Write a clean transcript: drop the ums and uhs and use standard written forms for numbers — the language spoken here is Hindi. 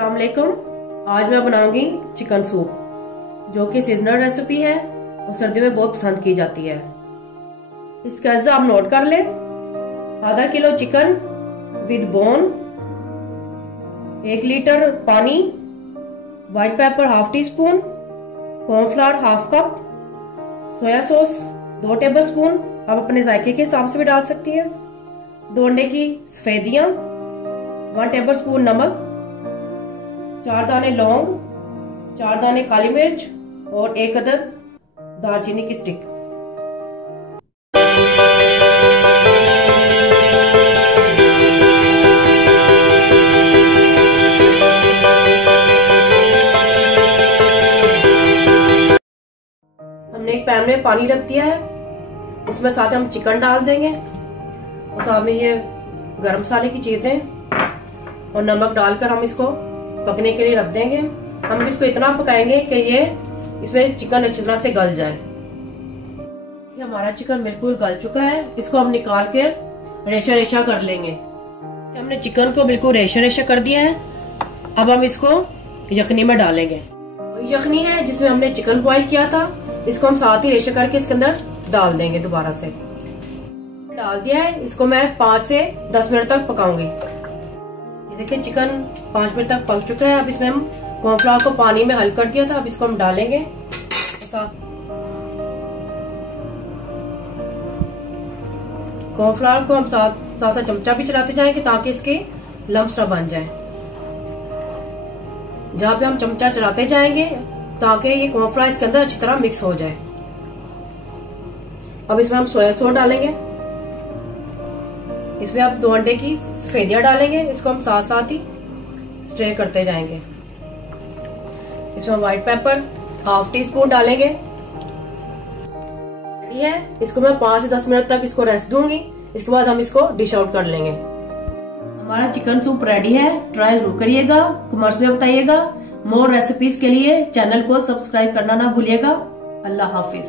अस्सलाम वालेकुम। आज मैं बनाऊंगी चिकन सूप, जो कि सीजनल रेसिपी है और सर्दियों में बहुत पसंद की जाती है। इसका अज्जा आप नोट कर लें। आधा kilo chicken with bone, 1 litre पानी, white pepper half teaspoon, cornflour half cup, soya sauce 2 tablespoon, आप अपने जायके के हिसाब से भी डाल सकती है, 2 अंडे की सफेदियां, 1 टेबल स्पून नमक, 4 दाने लौंग, 4 दाने काली मिर्च और 1 अदद दालचीनी की स्टिक। हमने एक पैन में पानी रख दिया है, उसमें साथ हम चिकन डाल देंगे और साथ में ये गरम मसाले की चीजें और नमक डालकर हम इसको पकने के लिए रख देंगे। हम इसको इतना पकाएंगे कि ये इसमें चिकन अच्छी तरह से गल जाए। हमारा चिकन बिल्कुल गल चुका है, इसको हम निकाल के रेशा रेशा कर लेंगे। हमने चिकन को बिल्कुल रेशा रेशा कर दिया है। अब हम इसको यखनी में डालेंगे। यखनी है जिसमें हमने चिकन बॉईल किया था, इसको हम साथ ही रेशा करके इसके अंदर डाल देंगे। दोबारा से डाल दिया है, इसको मैं 5 से 10 मिनट तक पकाऊंगी। ये देखिए चिकन 5 मिनट तक पक चुका है। अब इसमें हम कॉर्नफ्लावर को पानी में हल कर दिया था, अब इसको हम डालेंगे। कॉर्नफ्लावर को हम साथ चमचा भी चलाते जाएंगे ताकि इसके लम्स ना बन जाए। जहाँ पे हम चमचा चलाते जाएंगे ताकि ये कॉर्नफ्लावर इसके अंदर अच्छी तरह मिक्स हो जाए। अब इसमें हम सोया सॉस डालेंगे। इसमें आप 2 अंडे की सफेदियां डालेंगे, इसको हम साथ साथ ही स्ट्रे करते जाएंगे। इसमें white pepper half tea spoon डालेंगे। रेडी है, इसको मैं 5 से 10 मिनट तक इसको रेस्ट दूंगी। इसके बाद हम इसको डिश आउट कर लेंगे। हमारा चिकन सूप रेडी है, ट्राई जरूर करिएगा, कमेंट्स में बताइएगा। मोर रेसिपीज के लिए चैनल को सब्सक्राइब करना ना भूलिएगा। अल्लाह हाफिज।